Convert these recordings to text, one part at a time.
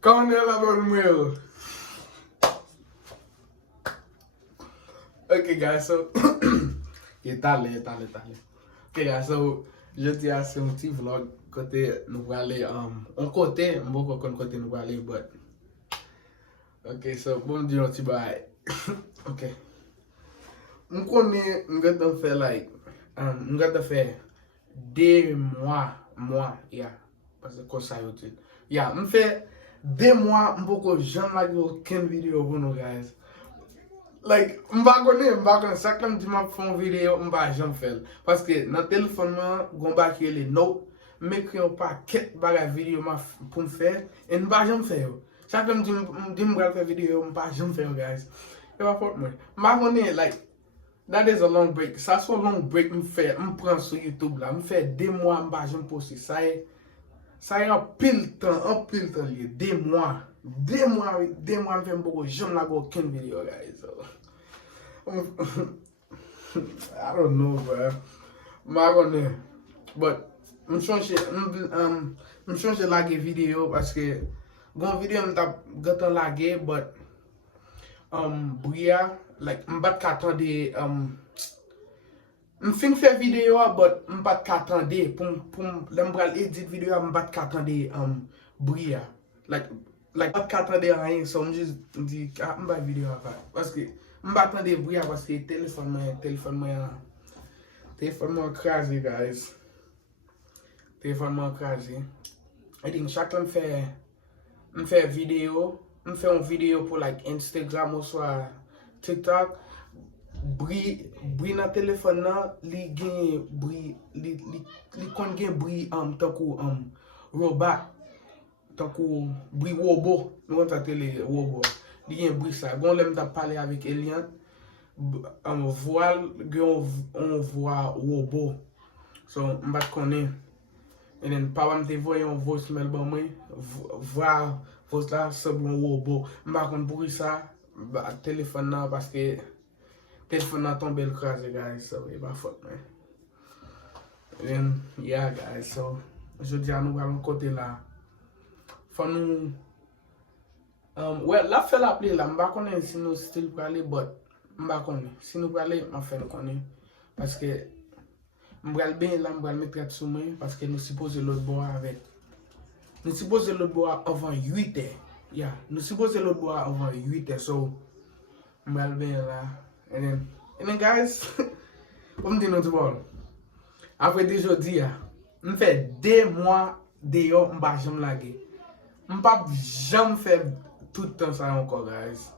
Quand on est là-bas, le numéro. Ok, guys, so. Talé. Ok, guys, so. Je dis à ce petit vlog côté nous aller on côté, beaucoup côté nous aller, but. Ok, so bon dire un petit bail. Ok. On connaît, on va faire like, on va faire des yeah, parce que comme ça YouTube. Yeah, on fait 2 mois, on peut jamais aucune vidéo pour nous guys. Like, m'bagone, chaque fois que je fais une vidéo, m'ba jamais faire. Parce que dans le téléphone, on va créer les notes, m'écrire un paquet de vidéos pour me faire, et m'ba jamais faire. Chaque fois que je vais faire vidéo, m'ba jamais faire, guys. C'est pas faute, moi. M'bagone, like, that is a long break. Ça, c'est un long break, m'prend sur YouTube, là. M'fait 2 mois, m'ba jamais poster. Ça y est, un pile temps, 2 mois. 2 mois, m'fait beaucoup, jamais aucune vidéo, guys. So. I don't know, bro. Magone. But I'm change lage video parce que gon video m'ta gata lage but bria like m'bat katande m'fin faire vidéo but m'bat katande pour l'embral edit vidéo m'bat katande bria like bat katande rien so m'di m'bat vidéo parce que m'attendais bruit parce que téléphone moi crasé guys. Téléphone moi crasé. I think chacun me fait vidéo, me fait une vidéo pour like Instagram ou soit TikTok. Bruit dans téléphone là, li gen bruit li kon gen bruit tant que robot, tant que bruit robot, nous on télé robot. Il y a un bruit ça. Quand on t'a parlé avec Elian, on voit robot. So, on va connaître. Et then, par exemple, tu vois un voicemail pour moi, voir voice là, c'est un robot. On va connaître bruit ça, téléphone là, parce que téléphone là tombe le crasé, guys. So, il va faute, man. And then, yeah, guys. So, je dis à nous, allons côté là. Faut nous. Well, la fait l'appeler là, m'ba connaît si nous still parler, but m'ba connaît. Si nous parler, m'a fait nous connaît. Parce que m'bral bien là, m'bral mettre sur moi, parce que nous supposons l'autre boire avec. Nous supposons l'autre boire avant 8h. Yeah, nous supposons l'autre boire avant 8h, so m'bral bien là. And then guys, comme dit notre bol. Après des jours dire, m'fait 2 mois dehors, m'ba jamais laguer. M'pa jamais faire tout le temps ça encore, guys.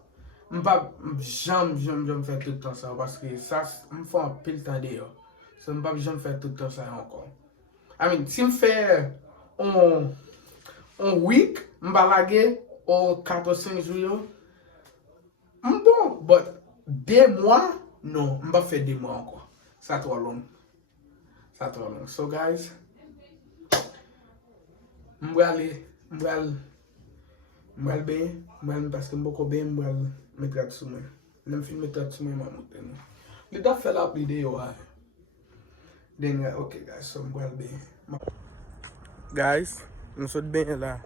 M'pa jamais faire tout le temps ça parce que ça me fait un pile temps dehors. So m'pa jamais faire tout le temps ça encore. I mean, si me fait un week, m'pa laguer ou 4 ou 5 jours, bon, but 2 mois, non, m'pa faire 2 mois encore. Ça trop long. So guys, m'bral bien, parce que m'boko bien, m'bral mettre sur moi. Même film mettre sur moi, m'monter. Le doit faire la vidéo, then okay guys, so m'bral bien. Guys, nous sommes bien là.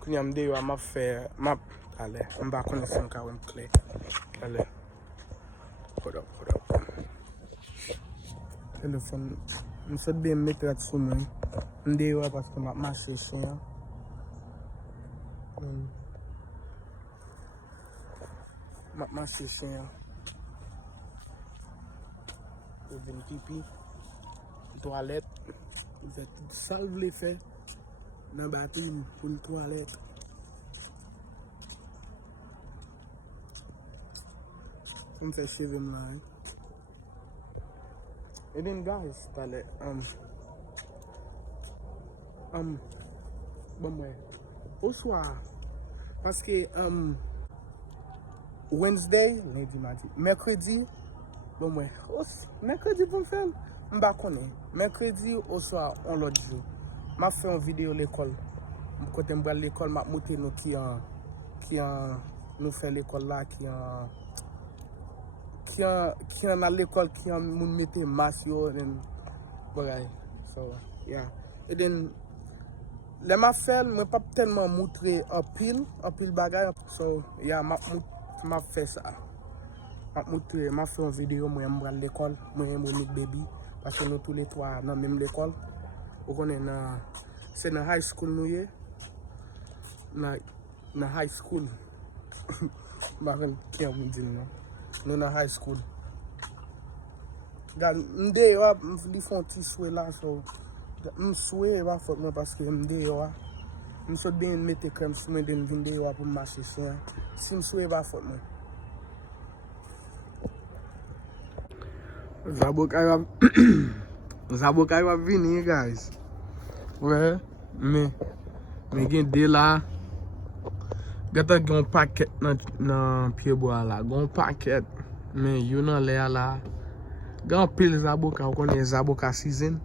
Quand y a m'déo, m'a fait, allez, m'ba connaître un carré clé. Allez. Hold up. Téléphone, nous sommes bien mettre sur moi. M'déo parce que m'a marché chien. Ma chien. Il vient pipi, toilette, il fait tout salve les faits dans la bathroom pour une toilette. On fait cheveux là. Et then guys, t'allais bon ouais. Au soir, parce que Wednesday, lundi, mardi, mercredi, bon ouais, mercredi pour me faire, m'ba connaît. Mercredi au soir, on l'autre jour, m'a fait une vidéo à l'école. Quand on va à l'école, m'a montré nous qui nous fait l'école là, qui en à l'école, qui en nous mettait masque yo, and voilà. So yeah, et then Le ma fel, mwen pa tellement moutre en pile bagay. So, ya, ma fait ça. Ma fait une vidéo, moi, je vais à l'école, moi, je vais baby. Parce que nous tous les trois dans même l'école. C'est dans high school, nous y dans high school. Je ne sais pas dire non. Nous dans high school. Regarde, je fais un petit souhait là. Je souhait parce que je suis bien mettre crème sur moi pour marcher. Si je souhait pas faute moi. Zaboka va venir, guys. Ouais, mais gen de là. Gata gen paquet dans pied bois là, gon paquet. Mais you nan l'air là. Gan pile zaboka, on connaît zaboka season.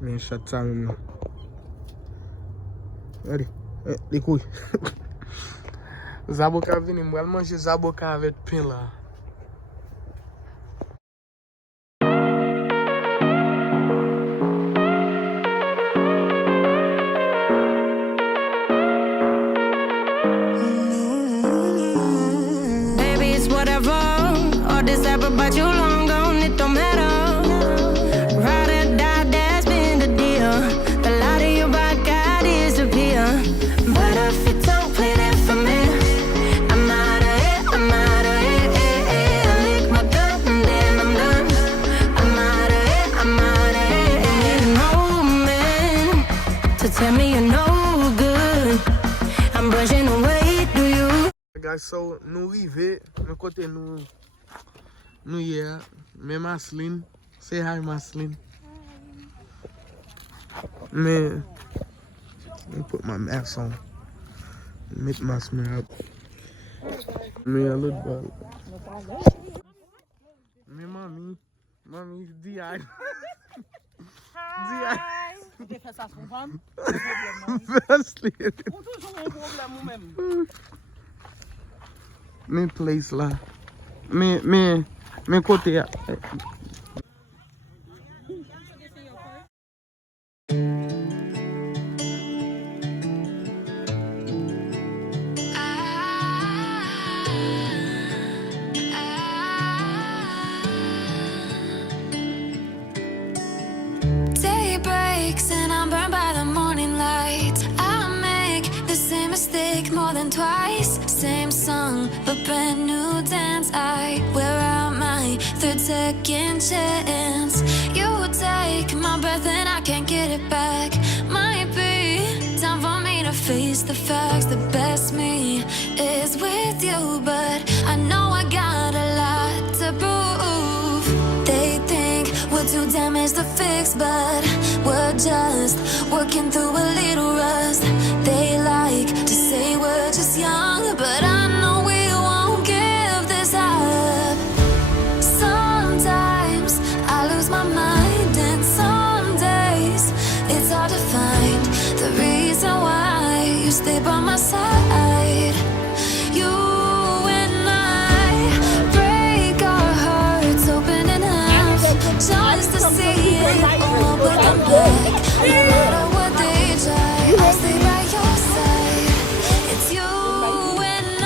Mais chat ça même. Allez, les couilles. Zaboka vini, moi manger zaboka avec pain là. But you long gone, it don't matter. Ride or die, that's been the deal. The light of your body got disappear. But if you don't play that for me, I'm out of it, I'm out of it. I lick my gun and then I'm done. I'm out of it, I'm out of it. Need a moment to tell me you're no good. I'm brushing away, do you? Guys, so nous rive, nous côté nous. New Year, me Maslin. Say hi, Maslin. Me put my mask on. Make my smell up. Me a little bit. Me mommy DI. DI. J'ai fait ça souvent. Maslin. On toujours un problème nous-mêmes. Me place là. Me kote. Day breaks and I'm burned by the morning light. I make the same mistake more than twice. Same song, but brand new dance. I wear out my third second chance. You take my breath and I can't get it back. Might be time for me to face the facts. The best me is with you, but I know I got a lot to prove. They think we're too damaged to fix, but we're just working through a little rust. They like to say we're just young, but I know we won't give this up. Sometimes I lose my mind, and some days it's hard to find the reason why you stay by my side. You and I break our hearts open in half just to see it all, but I'm back. No matter what they try, I'll stay by your side. It's you and I.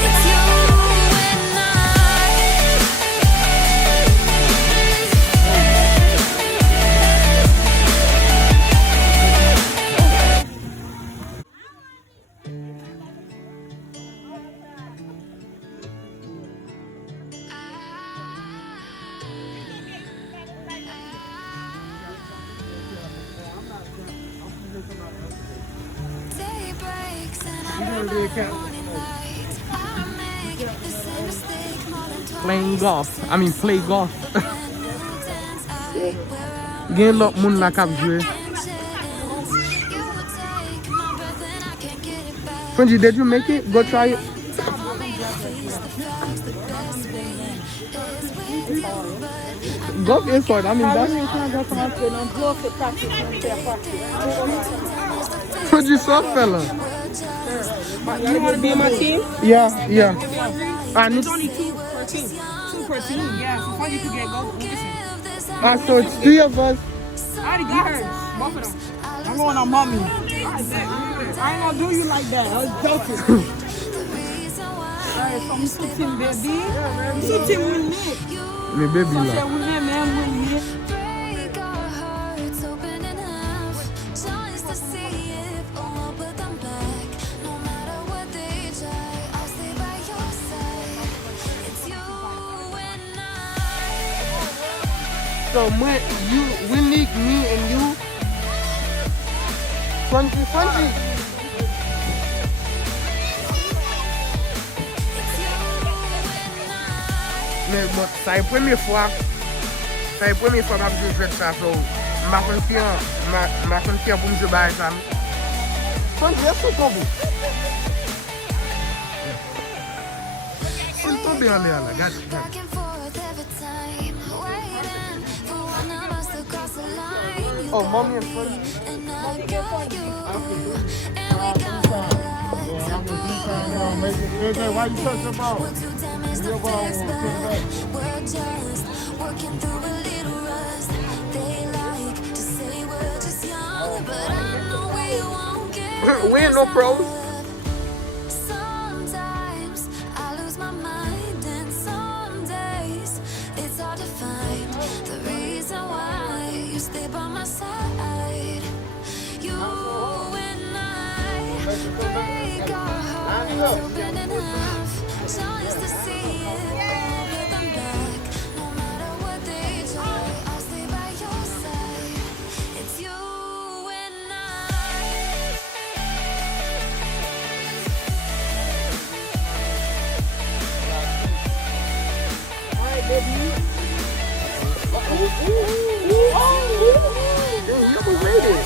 It's you and I. Day breaks and I'm morning light. I make the same mistake more than twice. Playing golf. I mean play golf. Brand new dance. I wear out Gen lot moun la kap jwe. my chance. You take my breath and I can't get it back. Funji, did you make it? Go try it. Time for me to face the facts. The best me is with you, but Golf is hard. I mean that's. Funji soft fella. we're just You want to be in my team? Yeah. I need. It's only 2 per team. 2 per team, yeah. So far you could get gold. So it's 3 of us. I already got hers. Both of them. I'm going on mommy. I ain't gonna do you like that. I was joking. Alright, so we still team baby. We still team with Nick. Me baby So I la. said with him, man, with Nick. Break our hearts open in half, just to see if I'll put them back. No matter what they try, I'll stay by your side. It's you and I. So we need me and you. Funky. Mais bon, ça est la première fois que je fais ça. So, je suis fier pour me jouer avec ça. Funky, est-ce que tu tombes? Si tu tombes en l'air, là, regarde. Back and forth every time, waiting for one of us to cross the line. You Oh, got mommy and me, Funky. and I got you, and we got lives. Why you touch the ball? We're too damaged to fix, but we're just working through a little rust. They like to say we're just young, but I know we won't get We ain't no this pros. up. Sometimes I lose my mind, and some days it's hard to find the reason why you stay by my side. You and I break our hearts open in half, just to see if I'll put them back. No matter what they try, I'll stay by your side. It's you and I. Alright, baby. You almost made it.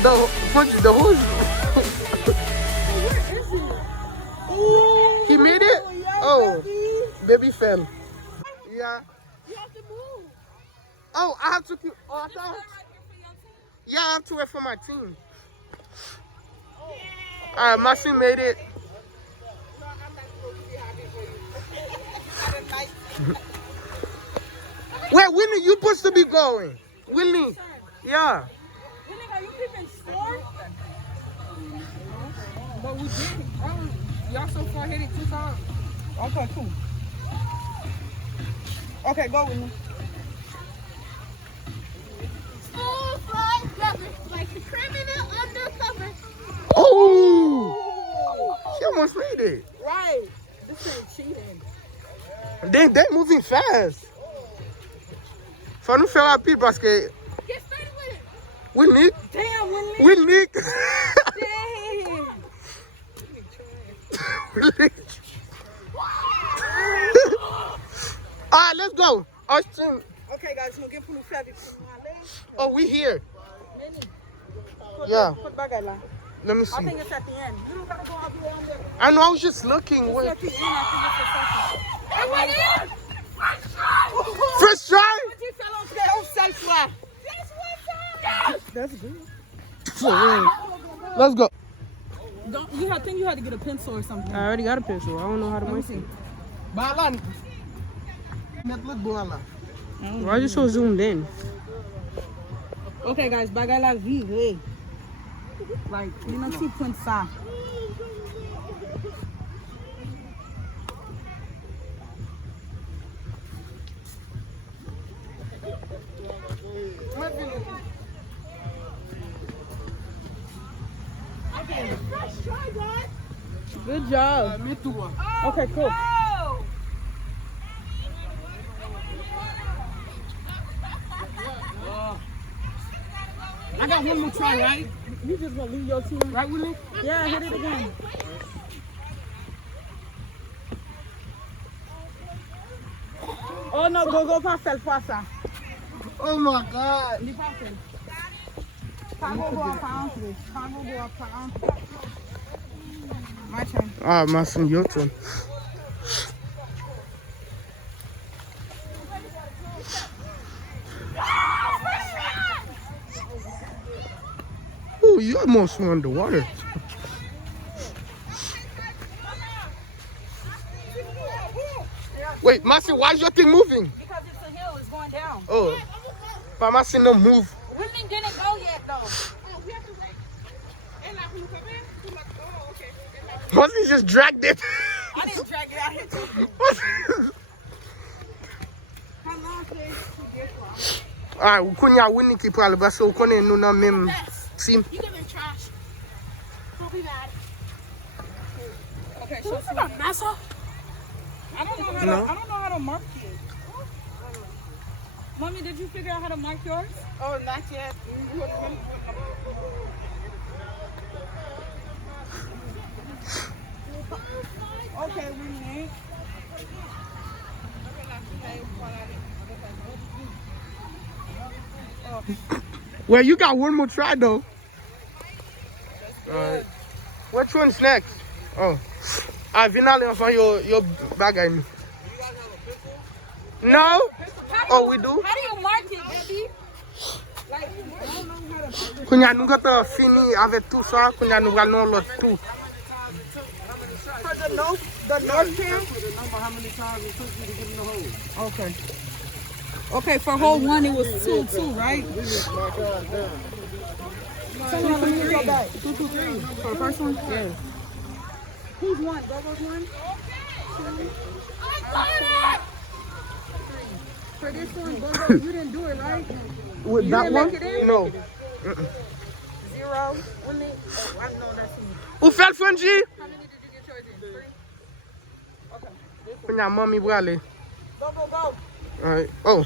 The who's he made it? Oh, baby fell. Yeah. You have to move. Oh, I have to keep. Oh, I thought. Yeah, I have to wait for my team. Alright, my team made it. Wait, Whitney, you supposed to be going. Whitney. Yeah. Are you keeping score? But we did. Y'all so far hit it 2 times. Okay, cool. Okay, go with me. Full flight cover, like the criminal undercover. Oh! She almost made it. Right. This ain't cheating. They moving fast. Faut nous faire rapide parce que Get started with it. Whitney. Damn, Winley. Whitney. Damn. Alright, let's go. Austin. Okay, guys, we'll get through traffic. Oh, we here. Minnie. Yeah. Put back at line. Let me I see. think it's at the end. You don't gotta go all the way down there. I know, I was just looking. It's Wait. at the end. I think it's at the end. First try? You fell on that old self-fly. That's good. For real. Let's go. I think you had to get a pencil or something. I already got a pencil. I don't know how to Let me make see. it. Balan. Met look boala. Why are you so zoomed in? Okay, guys, bagay la vie, hey. Like, you know, 2.5. Okay, first try, guys. Good job. Me too. Okay, cool. I got one more try, right? You just gonna leave your team, right, Willie? Yeah, hit it again. Oh no, go past el pasa. Oh my God. Ni pasen. Pago go up antes. Pago go up antes. My turn. Alright, my son, your turn. Ooh, you almost won the water. Wait, Masi, why is your thing moving? Because it's a hill, it's going down. Oh. But Masi no move. Whitney didn't go yet though. Masi just dragged it. I didn't drag it out here too. How long did you get from? Alright, kunya Whitney ki pral basi ou konen nou nan même sim. You give me trash. Don't be mad. Okay, so Is that a mess up? I don't know how to mark you. Mommy, did you figure out how to mark yours? Oh, not yet. Okay, we need. Well, you got one more try though. Alright. Which one's next? Oh. Vinale enfant your bagay ni. No? Oh, we do? How do you mark it, baby? Like, I don't know how to. Kounya nou gata fini avek tout sa, kounya nou pral non lot tout. For the note can? How many times it took you to get in the hole? Okay. Okay, for hole 1 it was 2, right? Someone let me go back. 2, 2, 3. For the first one? Yeah. Who's 1? Gogo's 1? 2. For this one, Gogo, you didn't do it, right? With You that didn't one? make it in? No. 0. When they, I know that's me. Ou fel Frenji? How many did you get yours in? 3? Okay. Kounya mami brale. Go. Alright. Oh.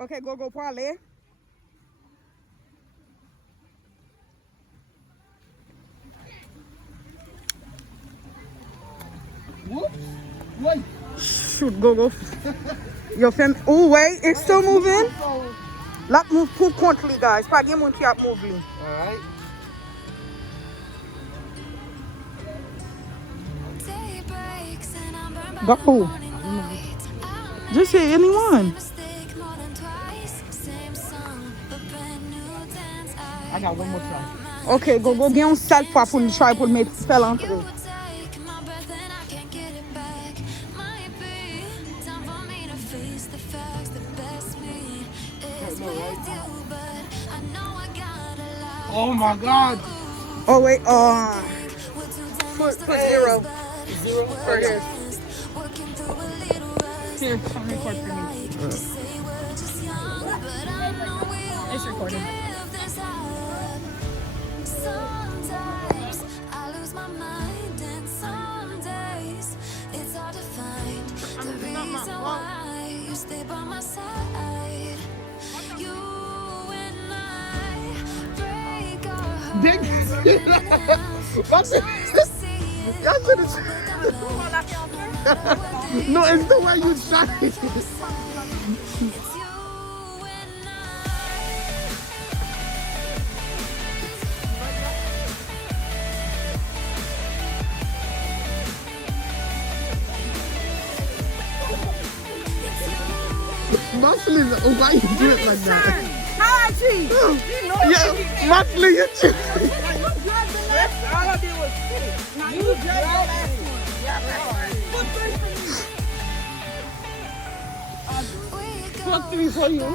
Okay, go parlay. Wait. Shoot, go. Your fam. Oh, wait, it's still moving. Let move tout contre, guys. Pas de monde qui a moving. Alright. Day breaks and I'm burned by Go. the morning light. Just say anyone. Mistake more than twice. Same song, but brand new dance. I got one more try. Okay, go get on sale for try pour mettre spell entre. You would take my breath and I can't get it back. Might be time for me to face the facts. The best me is with you, but I know I gotta lie. Oh my God. Oh wait, Put 0. 0 for his. Working through a little rust. Here, come record for me. To say we're just young, but I know we It's won't recording. give this up. Sometimes I lose my mind, and some days it's hard to find the reason why you stay by my side. You and I break our hearts. Y'all should have. No, it's the way you shot it. It's you and Muscle is. Oh, why you do it like that? How I cheat? Yeah, muscle, you cheat. All I did was sit. Now you drag the last one. Put 3 for you. Put 3 for you. I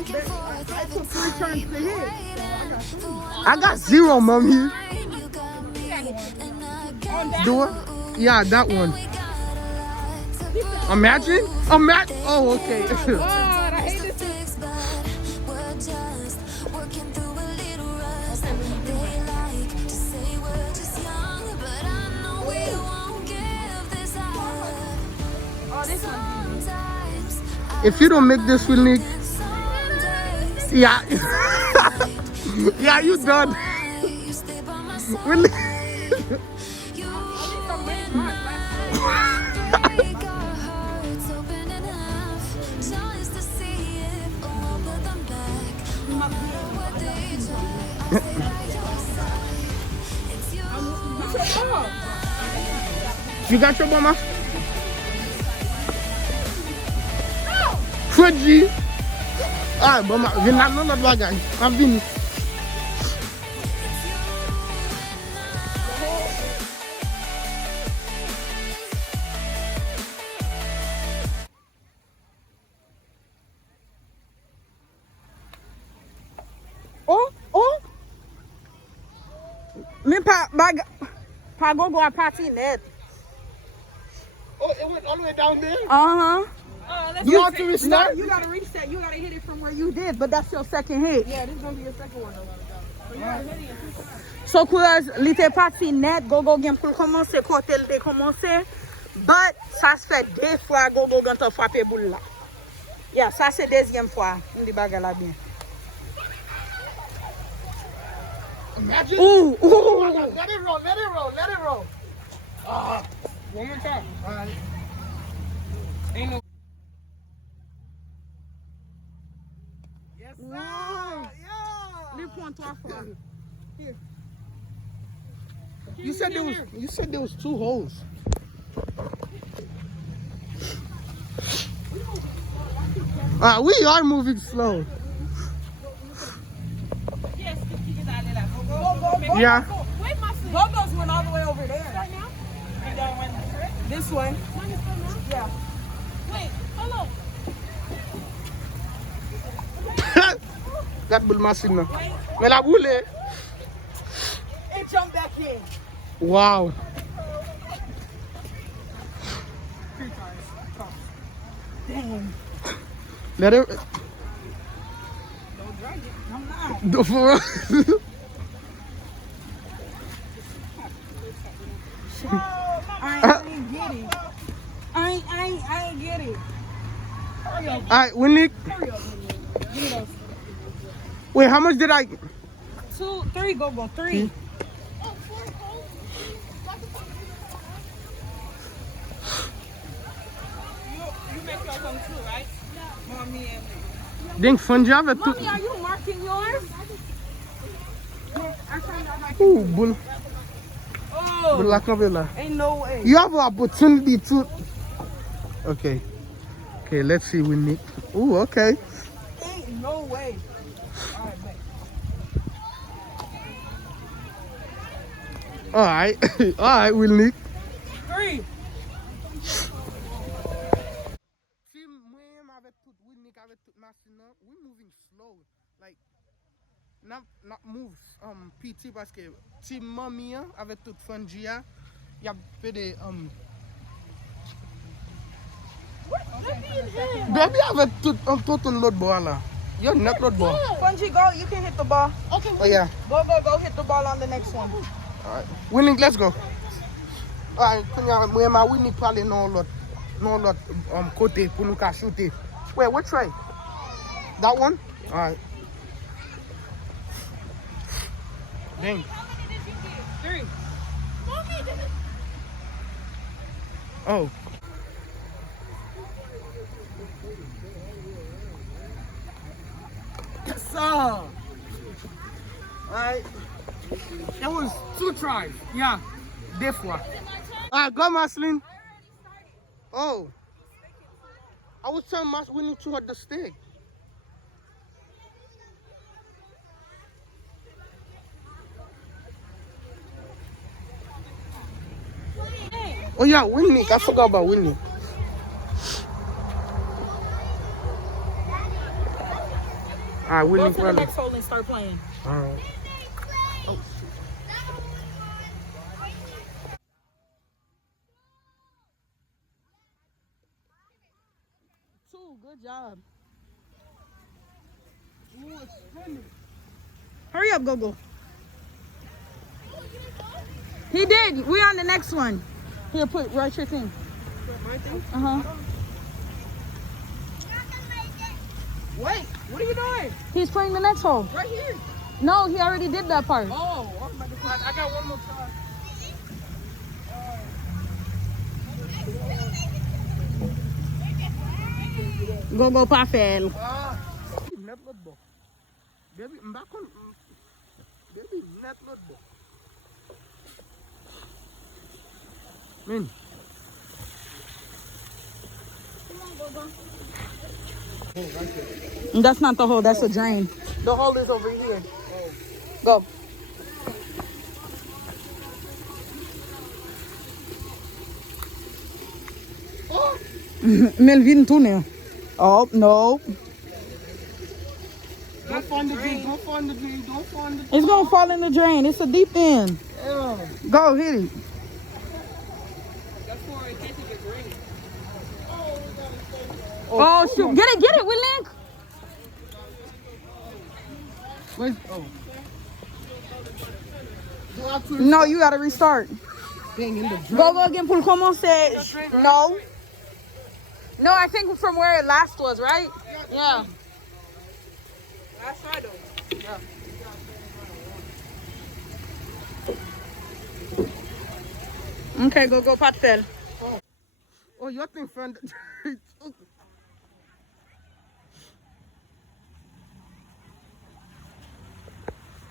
took 3 turns to hit. I got 0, mommy. Do it? Yeah, that one. Imagine? Oh, okay. God, I hate this. we're just working through a little rust. They like to say we're just young, but I know we won't give this up. Sometimes If you don't make this with Nick, some days yeah. Yeah, you done. you stay by my side. Really? You break our hearts open enough just to see if we'll put them back. No matter what they try, I'll stay by your side. It's you. You got your mama? Freddy. Ah, mama, vin la nan lot bagay. Am vini. Me pa go a party net. Oh, it went all the way down there? Uh-huh. You want to restart? No, you gotta reset. You gotta hit it from where you did, but that's your second hit. Yeah, this is gonna be your second one though. So you gotta hit it. So courage, li te parti net, Gogo gen pou commencer, kote li te commencer. But, ça se fait deux fois Gogo gen te frappe boule là. Yeah, ça c'est deuxième fois. On dit baga la bien. Imagine. Ooh, ooh. Let it roll, let it roll, let it roll. One more time. All right. Ain't no. Wow. Li point trois fois. You said there was 2 holes. We are moving slow. Yeah. Gogo's went all the way over there. Right now? This way. Yeah. Wait, hold on. That boule machine là. Mais la boule est... And jump back in. Wow. Damn. Let it... Don't drag it. I'm not. Don't for real. I ain't get it. I ain't get it. Hurry up. All right, Winnie. Hurry up. Give me those. Wait, how much did I... 2, 3, Gogo, 3. You make yours on too, right? Mommy and me. Ding fun job at Mommy, are you marking yours? Ooh, bull. Oh, Bull like novela. ain't no way. You have an opportunity to... Okay. Okay, let's see, Winnie. Ooh, okay. Ain't no way. All right, back. All right. All right, Winnie. 3. See, mwen avec tout Winnie avec toute machine là, we moving slow. Like not move PT parce que si mamie avec toute Frangia, y a fait des baby avec tout tout l'autre ball là. Yo not l'autre ball. Fungi, go. You can hit the ball. Okay. Oh yeah. Go hit the ball on the next one. All right. Winnie, let's go. All right, mwen ma Winnie parler non l'autre côté pour nous shooter. Wait, which way? That one? All right. Dang. 3. Oh. So, Alright. It was 2 tries. Yeah. Des fois. Alright, go Marceline. Oh. I was telling Mas we need to hit the stick. Oh yeah, Winnie. I forgot about Winnie. Alright, Winnie. go to the next hole and start playing. Alright. Good job. Hurry up, Gogo. He did. We on the next one. Here, put right your thing. My thing? Uh-huh. Wait, what are you doing? He's playing the next hole. Right here. No, he already did that part. Oh, I got one more try. Gogo pa fel. Net lot bo. Baby, mbakon. Baby, net lot bo. Min. That's not the hole. That's a drain. The hole is over here. Go. Melvin too now. Oh, no. Don't fall in the drain. Don't fall in the drain. Don't fall in the drain. It's gonna fall in the drain. It's a deep end. Yeah. Go hit it. That's for in case it gets rainy. Oh shoot! Get it, Willink. Where's, oh. No, you gotta restart. Dang, in the drain. Go again. Pour commencer. No. No, I think from where it last was, right? Yeah. Last try though. Okay, go, Pat fell. Oh, your thing friend.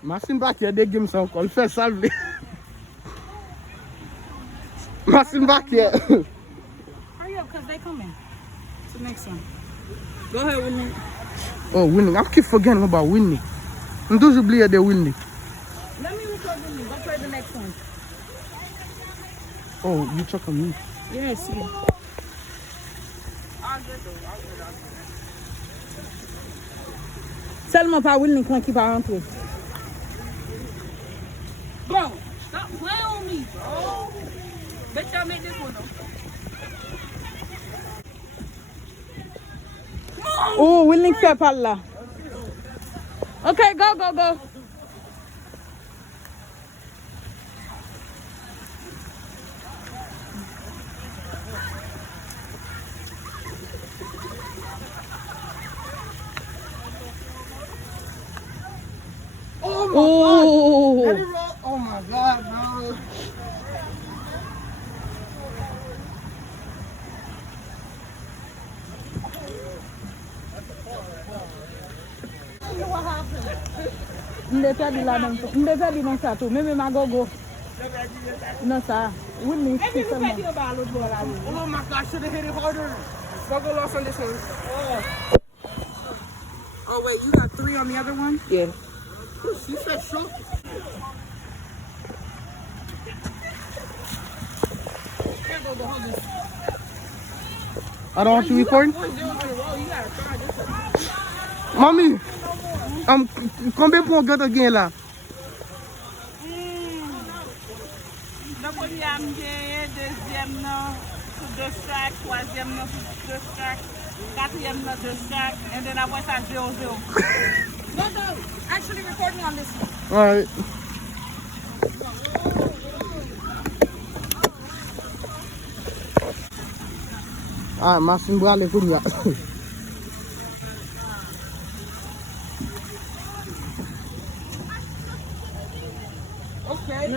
Machine back here, they give me some confess salve. Machine back here. Hurry up, because they coming. It's the next one. Go ahead, Whitney. Oh, winning. I keep forgetting about winning. And those who believe they're winning. Let me record Whitney. Go try the next one. Oh, you check on me. Yes, yeah. Seulement pas Whitney qui va rentrer. Bro, stop playing on me, bro. Bet y'all make this one though. Oh, Whitney fait par là. Okay, go. Oh, Let it roll. Oh my God, bro. m'de perdu là dans tout. M'de perdu dans ça tout. Même ma gogo. Non ça. Whitney c'est seulement. Oh my God, I should have hit it harder. Go lost on this one. Oh wait, you got 3 on the other one? Yeah. She said shoot. I don't want you recording. Mommy, combien pour on again là? Le premier, deuxième, non, 2 sacs, troisième, non, 2 sacs, quatrième, non, 2 sacs, and then après ça, 0-0. No, actually recording on this one. All right. Ah, machine bois les coups là. Okay.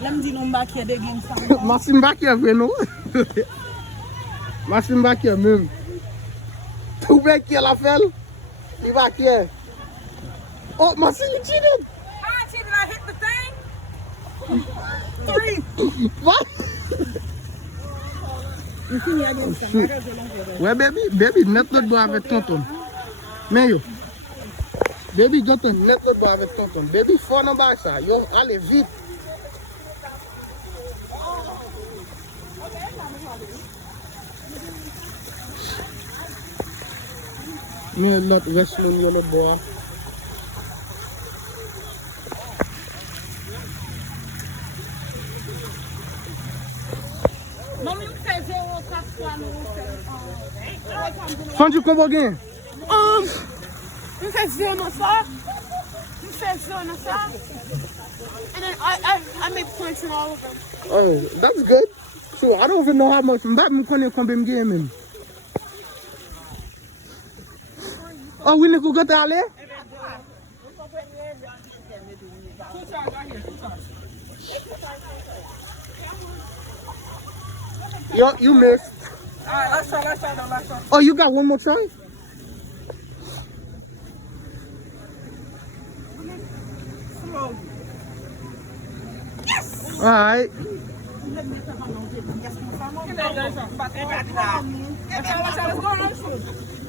Let me know back here again. Machine back here, non? Machine back here même. Tout back here la felle. Il back here. Oh, machine you cheated. I cheated. I hit the thing. 3. What? Oh, shoot. Ouais, baby, net l'autre bois avec tonton. Mais yo. Baby, tonton, net l'autre bois avec tonton. Baby, faut en bas ça. Yo, allez vite. Mais l'autre reste l'autre bois. Mommy, you say 0, 4, 3, Fandu comment again? You said 0 on ça. You said 0 on ça. And then I make points in all of them. Oh, that's good. So I don't even know how much. Mbap me connais combien de game même. Oh, we need to go to aller? Yo, you missed. Alright, let's try. Oh, you got one more try? Yes! Alright.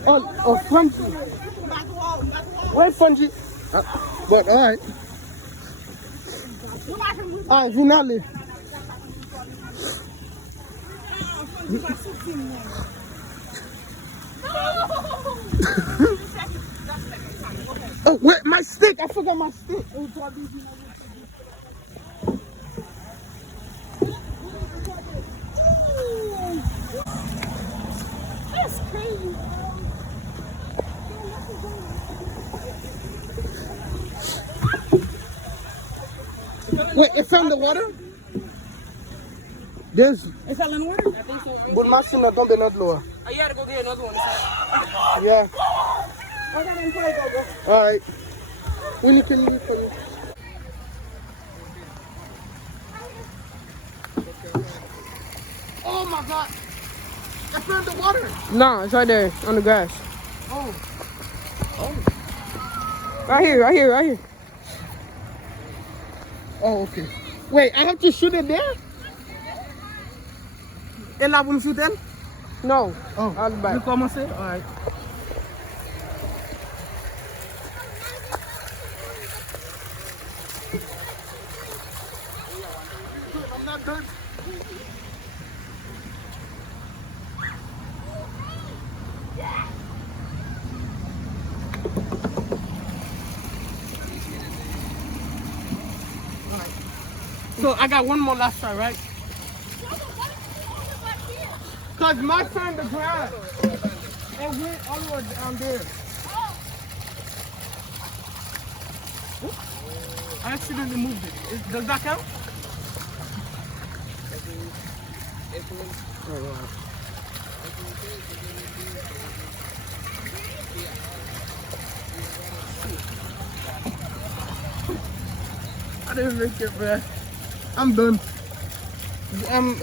Oh, Fungi. Where's Fungi? But alright. Alright, finale. Oh, wait, my stick. I forgot my stick. That's crazy. Wait, it found the water? There's. It fell in the water? I think so. But my son don't be not lower. Oh, you gotta go get another one. Yeah. I got in play, go. All right. Willie, can you for me? Oh my God! I found the water. No, it's right there on the grass. Oh. Right here, right here, right here. Oh, okay. Wait, I have to shoot it there? Et là, vous me shootez? No. Oh. I'll be back. You commencé? All right. I'm not done. So I got one more last try, right? Cause my friend the ground and went all the way down there. I accidentally moved it. Does that count? I didn't make it, man. I'm done.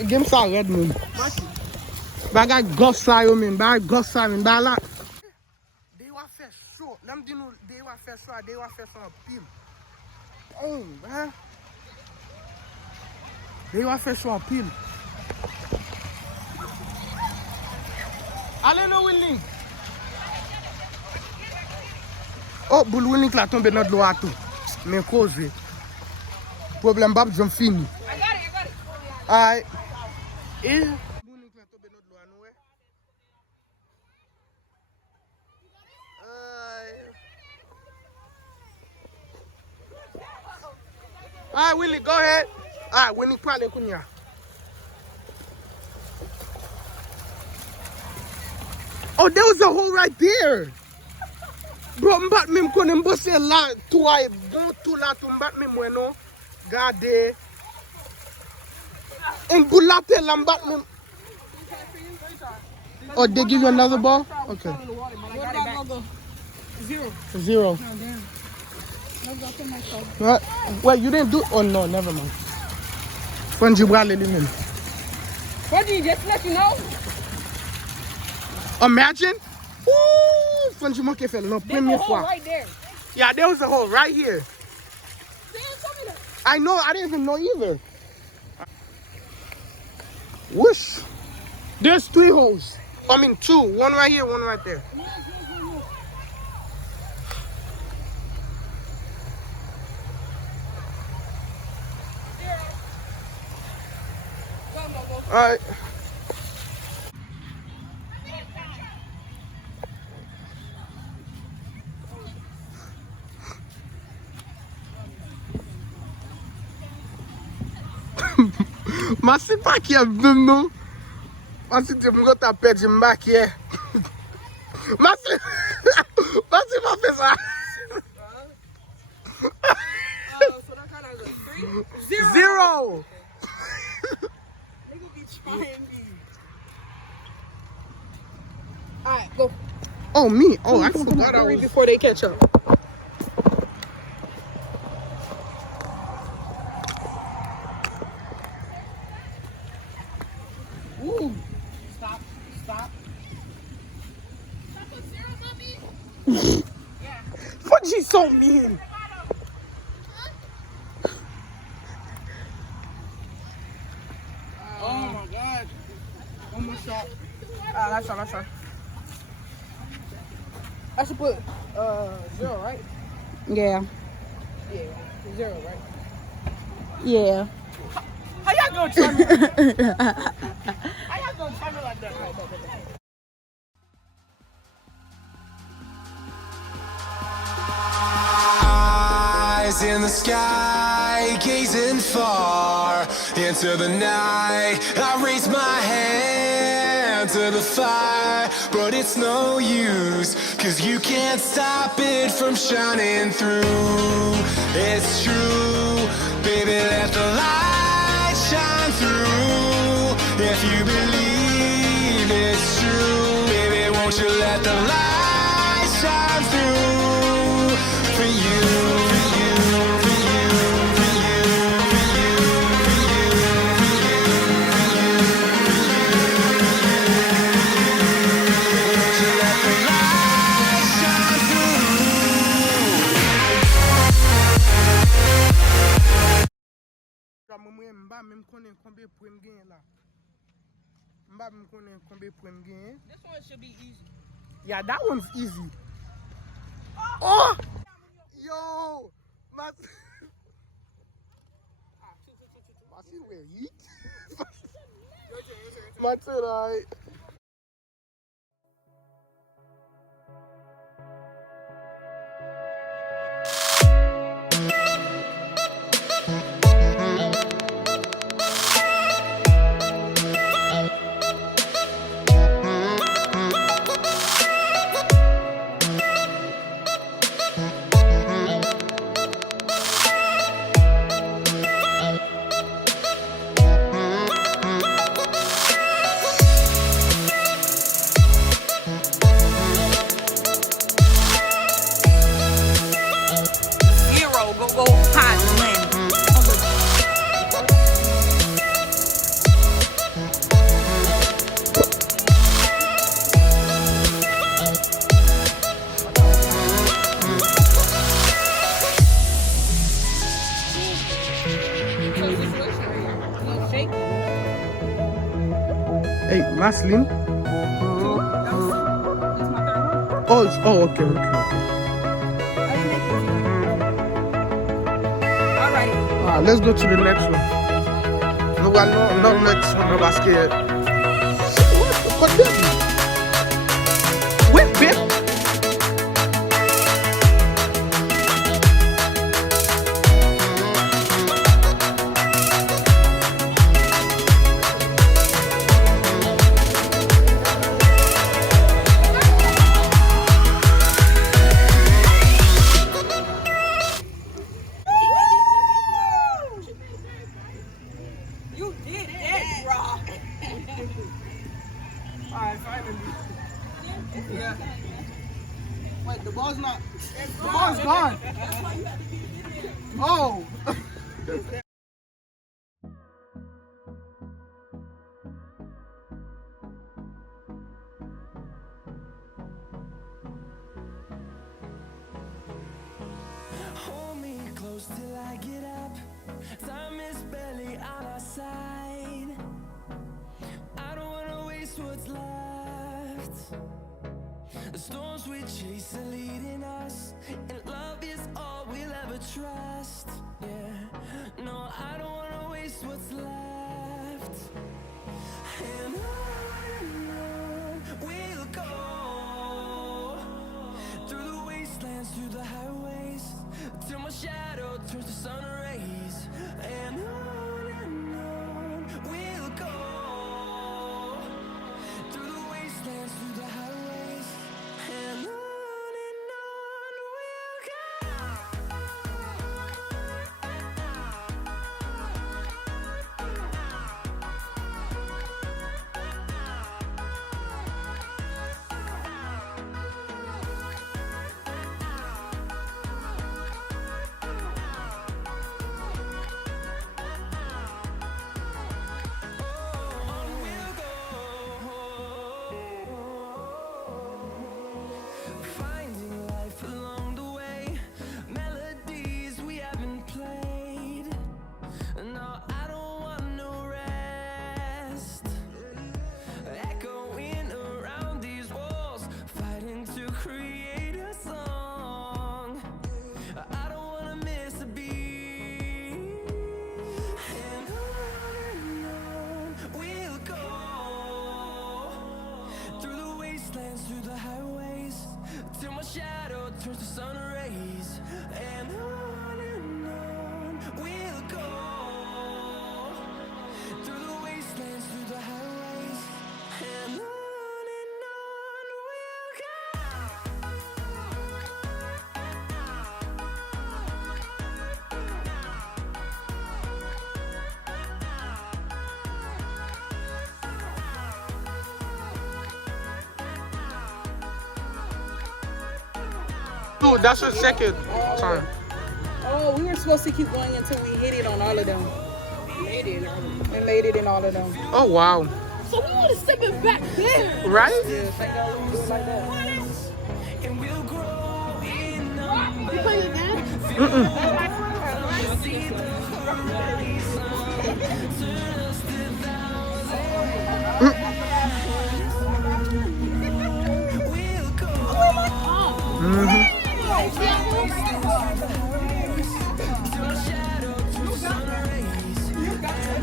Give me some red moon. But I got ghost fire, man. But I ghost fire, man. But I like. They were first short. Let me do no. They were first short. They were first on a pin. Oh, man. They were first on a pin. Allez, no Winning. Oh, boule Winning la tombe dans l'eau à tout. Mais cause. Problème bab, j'en finis. I got it. Alright. Alright, Willie, go ahead. Alright, Winnie, probably kunya. Oh, there was a hole right there. Bro, m'bat même qu'on aime bosser là, toi et bon tout là, tout m'bat même moi non. Gardez. And Bulate Lambat même. Oh, they give you another ball? Okay. What about Gogo? Zero. What? Wait, you didn't do. Oh no, never mind. Fungibrale limit. What did you just let you know? Imagine. Ooh, Fungibrale fell no There's a premiere hole fois. right there. Yeah, there was a hole right here. I know. I didn't even know either. Whoosh. There's 3 holes. I mean 2. One right here, one right there. All right. Mas se pa ki ap vim nou. Mas se te mgo ta pet jim bak ye. Mas se pa fe sa. So that kind of like 3? Zero. Nigga be trying me. Alright, go. Oh, me. Oh, I forgot I was. Before they catch up. Ooh. Stop. Fungi's so mean. Oh my God. One more shot. Last shot. I should put 0, right? Yeah. Yeah, 0, right? Yeah. How y'all gonna try me? How y'all gonna try me like that? in the sky, gazing far into the night. I raise my hand to the fire, but it's no use, 'cause you can't stop it from shining through. It's true, baby, let the light shine through. If you believe it's true, baby, won't you let the light shine through for you, for you, for you, for you, for you, for you, for you, for you, won't you let the light shine Mwen mba mwen konen konbe pou m gen la. Mba mwen konen konbe pou m gen. This one should be easy. Yeah, that one's easy. Oh! Yo! Mas... Masin we eat? Masin, alright. Go hot man. Hey, Maslin. Oh, okay. Let's go to the next one. No, not next one. I'm scared. What the wait, bitch. You did that, bro. Alright, finally. Yeah. Wait, the ball's not. The ball's gone. Oh. Hold me close till I get up. Time is barely on our side. I don't wanna waste what's left. The storms we chase are leading us, and love is all we'll ever trust. Yeah, no, I don't wanna waste what's left. And on we'll go, through the wastelands, through the highways, till my shadow turns to sun rays. And on we'll go, through the wastelands, through the highways. And on we'll go. Finding life along the way, melodies we haven't played. No, I don't want no rest. Echoing around these walls, fighting to create a song. I don't wanna miss a beat. And on we'll go, through the wastelands, through the highways, till my shadow turns to sun rays. And on That's your second time. Oh, we were supposed to keep going until we hit it on all of them. We made it in all of them. Oh wow. So we would have step it back there. Right? Yeah, thank God we do it like that. You play it again?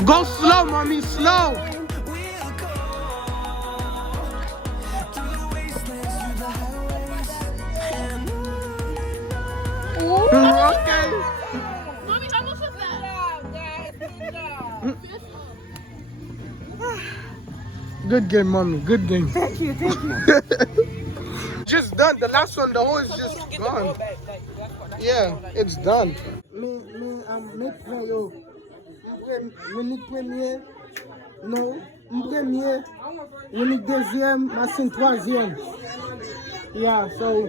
Go slow, mommy, slow. Okay. Mommy, how much was that? Good game, mommy. Good game. Thank you. Just done. The last one, the hole is just gone. Yeah, it's done. Unique premier, non. Premier, unique deuxième, machine troisième. Yeah, so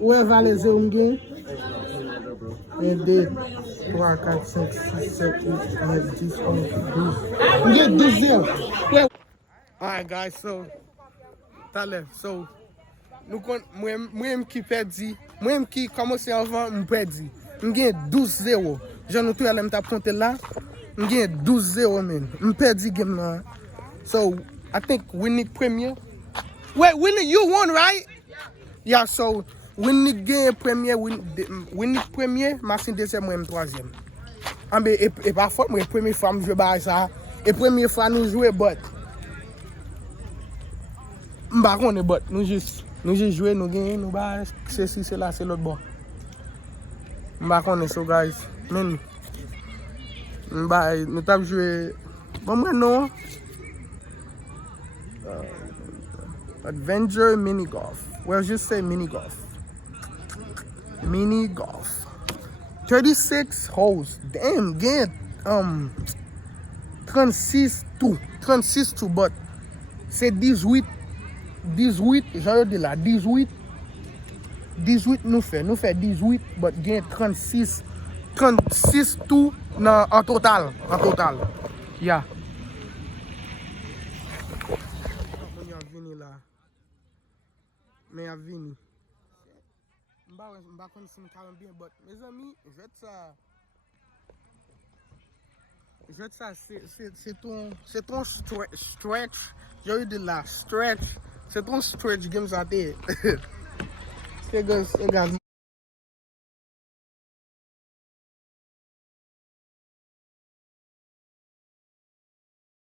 whoever les a gain. Et 2, 3, 4, 5, 6, 7, 8, 9, 10, 11, 12. Get 12. Alright guys, so Talef, so nous kon moi qui perdi, moi qui commencé avant me perdi. On gagne 12-0. Jean nous tout allem t'a compté là. On gagne 12-0 man. On perdi game là. So I think Winnie premier. Wait, Winnie you won, right? Yeah, so Winnie gagne premier, Winnie premier, Marcin deuxième, moi troisième. Ah mais et parfois moi première fois me jouer ba ça. Et première fois nous jouer but m'ba connait but nous juste jouer nous gagner nous ba ceci c'est là c'est l'autre bord. M'ba connait so guys. Men m'ba nous t'a jouer bon moi non. Adventure mini golf. Well, just say mini golf. Mini golf. 36 holes. Damn, get 36 tout, but c'est 18, j'en dis là, 18 nous fait 18, but get 36 tout en total. Yeah. Mais à Vini. M'ba connais si m'carré bien, but mes amis, c'est ton stretch. J'ai eu de la stretch. C'est ton stretch games à terre. C'est gars.